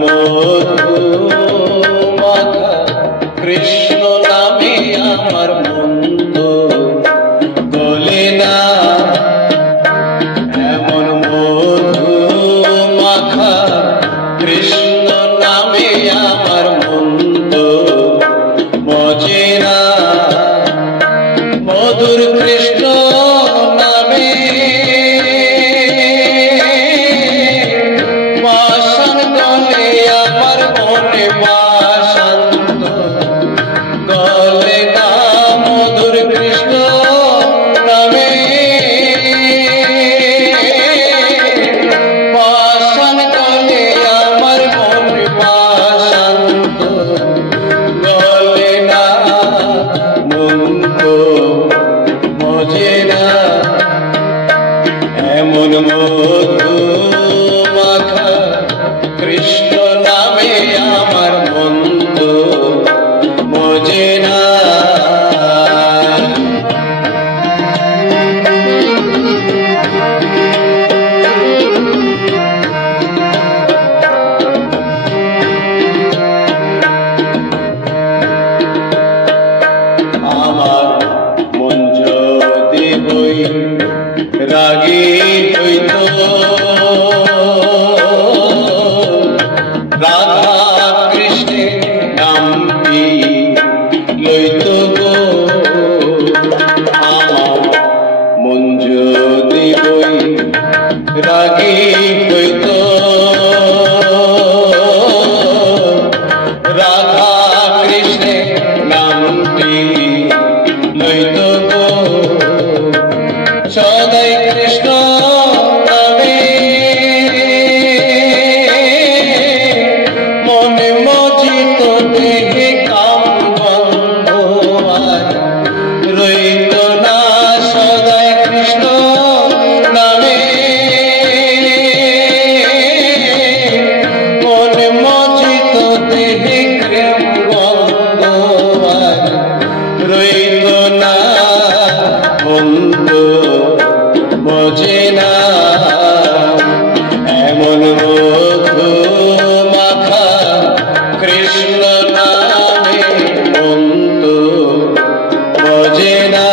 মধু মাখা কৃষ্ণ নামে আমার মন্দ গলে না। এমন মধু মাখা কৃষ্ণ নামে আমার মন্দ মজে না। মধুর কৃষ্ণ নামে বাসন গলে আমার মনে বাসন্ত গলে না। মধুর কৃষ্ণ নামে বাসন গলে আমার মনে বাসন্ত গলে না। মন্দ মজে না। এমন মধু মাখা কৃষ্ণ নামে আমার মন্দ মজে না। আমার মন যদি বই রাগী হইত রাধা কৃষ্ণের নামটি লইত গো। আমার মন যদি বই রাগী হইত রাধা কৃষ্ণের নামটি লইত গো। সদাই কৃষ্ণ নামে মনে মজিত দেহে কাম বন্ধ আর রইত না। সদাই কৃষ্ণ নামে মনে মজিত দেহে প্রেম বন্ধ আর রইত না। মন্দ মজে না। এমন মধু মাখা কৃষ্ণ নামে মন্দ মজে না।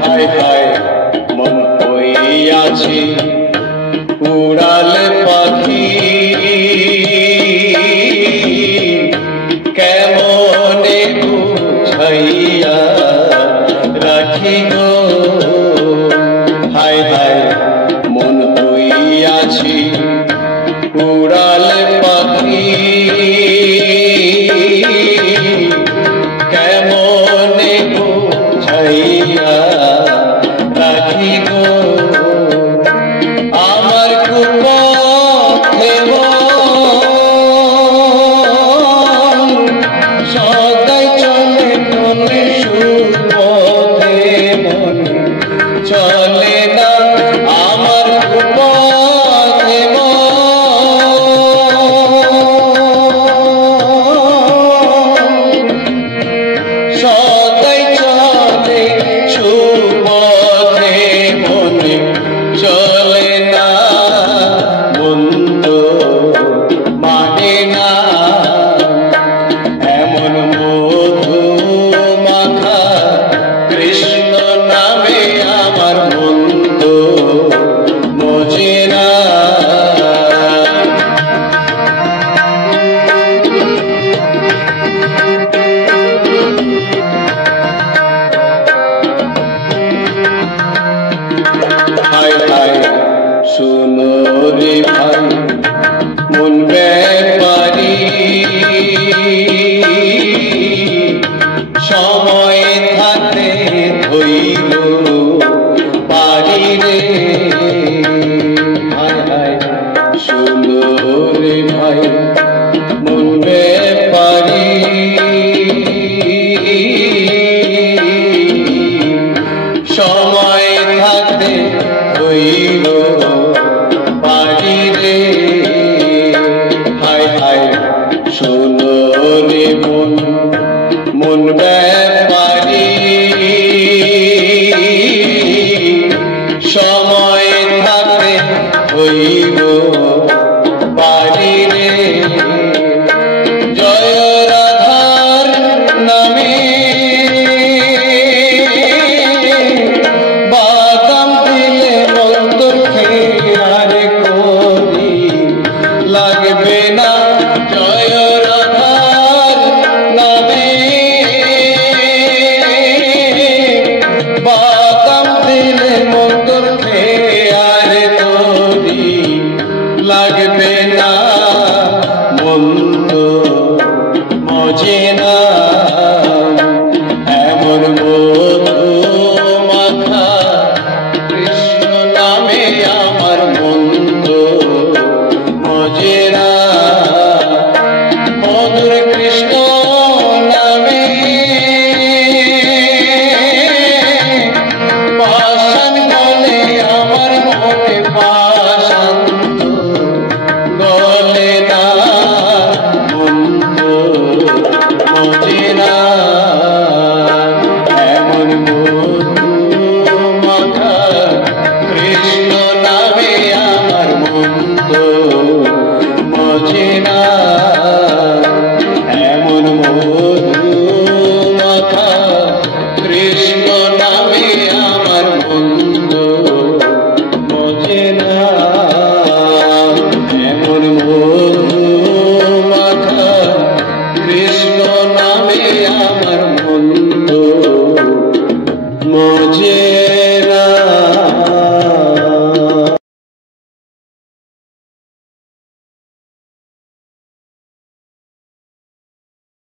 হায় হায় মন হইয়াছি উড়াল পাখি কেমনে বুঝাইয়া রাখি গো। হায় হায় মন হইয়াছি উড়াল পাখি কেমনে বুঝাইয়া রাখি গো। আমার কুপথে সদাই চলে মনে সুপথে মন চলে না। আমার কুপথে সদাই চলে সুপথে মনে চলে না। মন্দ মানে না। এমন মধু মাখা কৃষ্ণ নামে আমার মন্দ মজে না। হায় হায় শুনো রে ভাই মন ব্যাপারি সময় থাকতে ধইল পারি রে। হায় হায় শুনো রে ভাই মন ব্যাপারি সময় থাকতে হইল